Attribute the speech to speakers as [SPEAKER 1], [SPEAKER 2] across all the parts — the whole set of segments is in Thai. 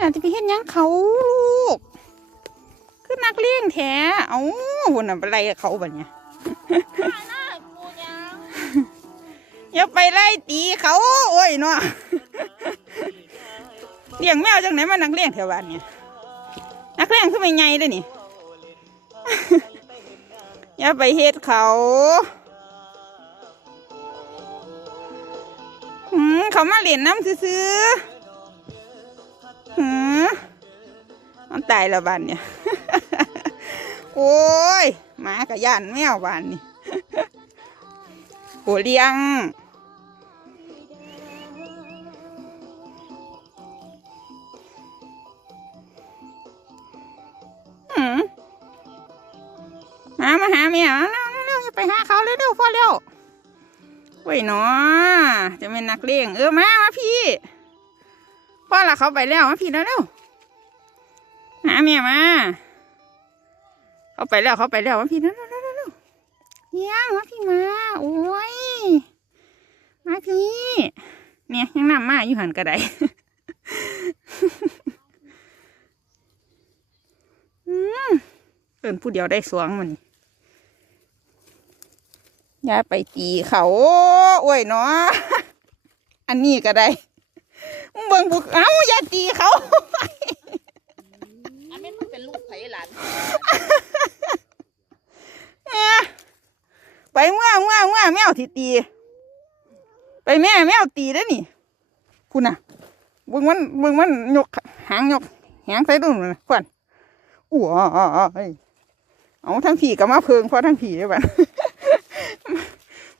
[SPEAKER 1] อยากจะไปเห็นยังเขาลูกคือนักเลี้ยงแท้เอ้าวนน่ะเป็นไรเขาแบบเนี้ยอย่าไปไล่ตีเขาโอ้ยเนาะเลี้ยงแมวจังไหนมานักเลี้ยงแถวบ้านเนี่ยนักเลี้ยงคือไม่ไงเลยนี่อย่าไปเฮ็ดเขาหืมเขามาเล่นน้ำซื้อ ตายแล้วบ้านเนี่ย โอ้ยหมากับย่านแมวบ้านนี่โอเลี้ยงหมามาหาแม่เอาเร็วเร็วเร็วอย่าไปหาเขาเร็วเร็วพอเร็วเว้ยเนาะจะเป็นนักเลงเออมามาพี่พ่อละเขาไปแล้วมาพี่แล้วเร็ว หาแม่มา เขาไปแล้วเขาไปแล้วมาพี่แล้วเร็วเร็วเร็วเร็วเฮียังมาพี่มา โอ้ย มาพี่ เนี่ยยังนำมาอยู่หันกระไดเอินผู้เดียวได้สวงมันอย่าไปตีเขาโอ้ยเนาะอันนี้ก็ได้มึงเบิ่งบุกเอ้าอย่าตีเขา
[SPEAKER 2] อันนี้มันเป็นลูกไผ่หลาน
[SPEAKER 1] ไป เมื่อเมื่อเมื่อแมวที่ตี ไปแม่แมวตีได้นี่คุณน่ะเบิ่งมันเบิ่งมันยกหางยกหางใส่ดุนน่ะควันอ้วยเอาทั้งผีกับมาเพิงเพราะทั้งผีได้บ้าน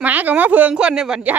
[SPEAKER 1] หมากับมาเพิงคนในบัญญัติ